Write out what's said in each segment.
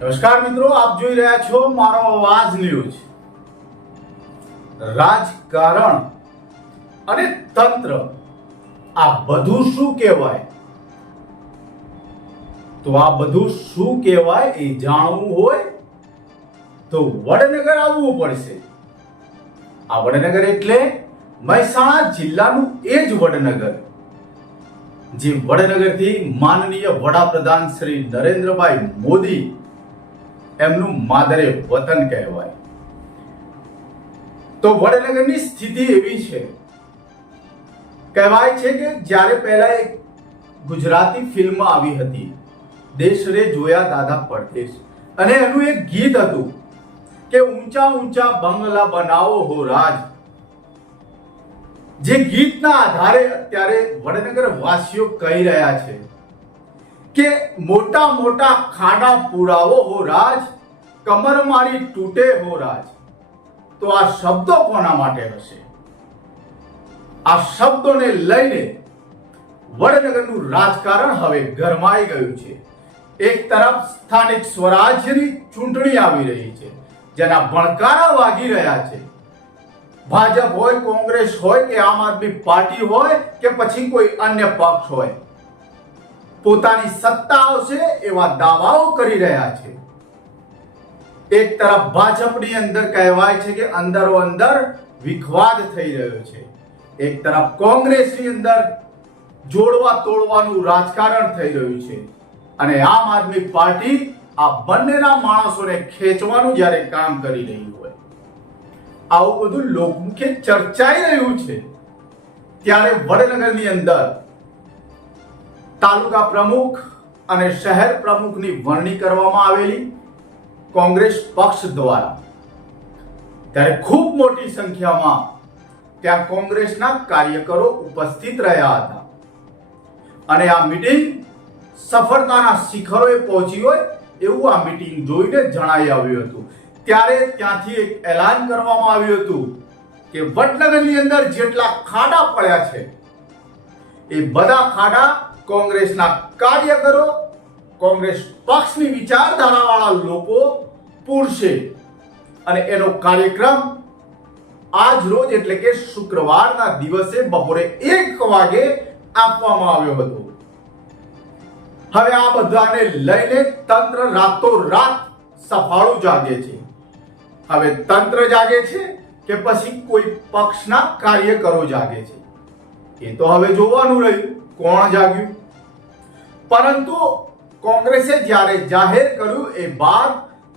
નમસ્કાર મિત્રો, આપ જોઈ રહ્યા છો મારો અવાજ ન્યૂઝ. રાજકારણ અને તંત્ર, આ બધું શું કહેવાય? તો આ બધું શું કહેવાય એ જાણવું હોય તો વડનગર આવવું પડશે. આ વડનગર એટલે મહેસાણા જિલ્લાનું એ જ વડનગર, જે વડનગરથી માનનીય વડાપ્રધાન શ્રી નરેન્દ્રભાઈ મોદી એમનું માદરે વતન કહેવાય. તો વડનગરની સ્થિતિ એવી છે. કહેવાય છે કે જ્યારે પહેલા એક ગુજરાતી ફિલ્મ આવી હતી દેશ રે જોયા દાદા પરદેશ. અને એનું એક ગીત હતું કે ઊંચા ઊંચા બંગલા બનાવો હો રાજ. જે ગીતના આધારે અત્યારે વડનગર વાસીઓ કહી રહ્યા છે. કે મોટા મોટા ખાડા પુરાવો હો રાજ, કમર મારી તૂટે હો રાજ. તો આ શબ્દો કોના માટે હશે? આ શબ્દોને લઈને વડનગરનું રાજકારણ હવે ગરમાઈ ગયું છે. એક તરફ સ્થાનિક સ્વરાજ્યની ચૂંટણી આવી રહી છે, જેના ભણકારા વાગી રહ્યા છે. ભાજપ હોય, કોંગ્રેસ હોય કે આમ આદમી પાર્ટી હોય કે પછી કોઈ અન્ય પક્ષ હોય પોતાની સત્તા આવશે એવા દાવાઓ કરી રહ્યા છે. એક તરફ ભાજપની અંદર કહેવાય છે કે અંદરો અંદર વિખવાદ થઈ રહ્યો છે. એક તરફ કોંગ્રેસની અંદર જોડવા તોડવાનું રાજકારણ થઈ રહ્યું છે. અને આમ આદમી પાર્ટી આ બંનેના માણસોને ખેંચવાનું જ્યારે કામ કરી રહ્યું હોય. આવું બધું લોકમુખે ચર્ચાઈ રહ્યું છે. ત્યારે વડનગરની અંદર તાલુકા પ્રમુખ અને શહેર પ્રમુખની વરણી કરવામાં આવેલી કોંગ્રેસ પક્ષ દ્વારા. ત્યારે ખૂબ મોટી સંખ્યામાં ત્યાં કોંગ્રેસના કાર્યકરો ઉપસ્થિત રહ્યા હતા. અને આ મીટિંગ સફળતાના શિખરોએ પહોંચી હોય એવું આ મીટિંગ જોઈને જણાઈ આવ્યું હતું. ત્યારે ત્યાંથી એક એલાન કરવામાં આવ્યું હતું કે વડનગરની અંદર જેટલા ખાડા પડ્યા છે, એ બધા ખાડા કોંગ્રેસના કાર્યકરો, કોંગ્રેસ પક્ષની વિચારધારાવાળા લોકો પૂરશે. અને એનો કાર્યક્રમ આજ રોજ એટલે કે શુક્રવારના દિવસે બપોરે એક વાગે આપવામાં આવ્યો હતો. હવે આ બધાને લઈને તંત્ર રાતો રાત સફાળું જાગે છે. હવે તંત્ર જાગે છે કે પછી કોઈ પક્ષના કાર્યકરો જાગે છે. એ તો હવે જોવાનું રહ્યું. કોણ જાગ્યું? પરંતુ કોંગ્રેસે જ્યારે જાહેર કર્યું એ બાદ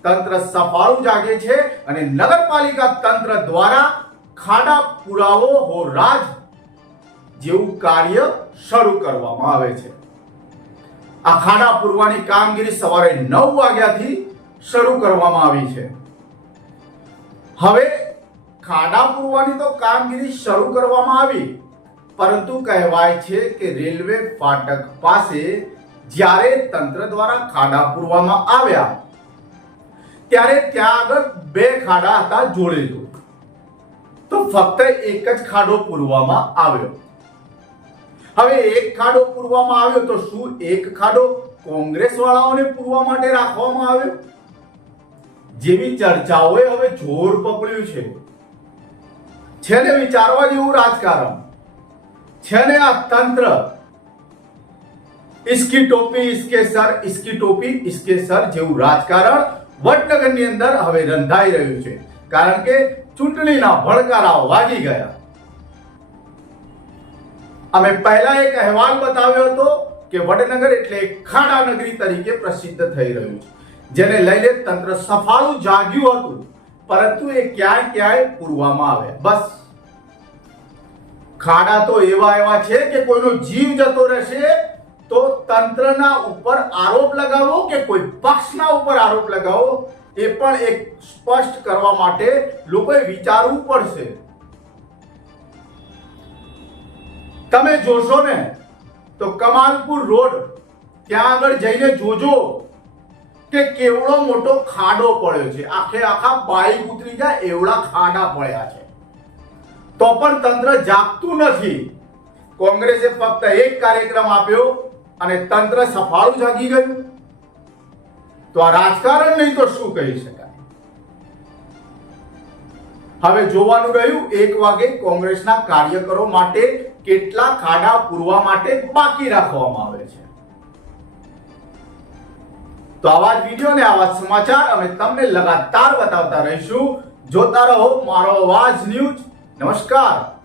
તંત્ર સફાળું જાગે છે અને નગરપાલિકા તંત્ર દ્વારા ખાડા પુરાવો હો રાજ જેવું કાર્ય શરૂ કરવામાં આવે છે. આ ખાડા પૂરવાની કામગીરી સવારે નવ વાગ્યાથી શરૂ કરવામાં આવી છે. હવે ખાડા પૂરવાની તો કામગીરી શરૂ કરવામાં આવી. પરંતુ કહેવાય છે કે રેલવે ફાટક પાસે જ્યારે તંત્ર દ્વારા ખાડા પૂરવામાં આવ્યા, ત્યારે ત્યાં આગળ બે ખાડા હતા જોડેલો. તો ફક્ત એક જ ખાડો પૂરવામાં આવ્યો. હવે એક ખાડો પૂરવામાં આવ્યો તો શું એક ખાડો કોંગ્રેસ વાળાઓને પૂરવા માટે રાખવામાં આવ્યો? જેવી ચર્ચાઓએ હવે જોર પકડ્યું છે. છે ને વિચારવા જેવું રાજકારણ. છે ને આ તંત્ર ઇસકી ટોપી ઇસકે સર ઇસકી ટોપી ઇસકે સર જેવું રાજકારણ વડનગરની અંદર હવે રંધાઈ રહ્યું છે કારણ કે ચૂંટણીના ભડકારા વાગી ગયા અમે પહેલા એક અહેવાલ બતાવ્યો હતો કે વડનગર એટલે ખાડા નગરી તરીકે પ્રસિદ્ધ થઈ રહ્યું છે જેને લઈને તંત્ર સફાળું જાગ્યું હતું પરંતુ એ ક્યાંય ક્યાંય પૂરવામાં આવે બસ ખાડા તો એવા એવા છે કે કોઈનો જીવ જતો રહેશે તો તંત્રના ઉપર આરોપ લગાવો કે કોઈ પક્ષના ઉપર આરોપ લગાવો એ પણ એક સ્પષ્ટ કરવા માટે લોકોએ વિચારવું પડશે. તમે જોશો ને તો કમાલપુર રોડ ત્યાં આગળ જઈને જોજો કે કેવડો મોટો ખાડો પડ્યો છે. આખે આખા બાઈક ઉતરી જાય એવડા ખાડા પડ્યા છે. તો પણ તંત્ર જાગતું નથી. કોંગ્રેસે ફક્ત એક કાર્યક્રમ આપ્યો અને તંત્ર સફાળું જાગી ગયું. તો આ રાજકારણ નહીં તો શું કહી શકાય? હવે જોવાનું રહ્યું, એક વાગે કોંગ્રેસના કાર્યકરો માટે કેટલા ખાડા પૂરવા માટે બાકી રાખવામાં આવે છે. તો આવા જ વીડિયો ને આવા સમાચાર અમે તમને લગાતાર બતાવતા રહીશું. જોતા રહો મારો અવાજ ન્યૂઝ. નમસ્કાર.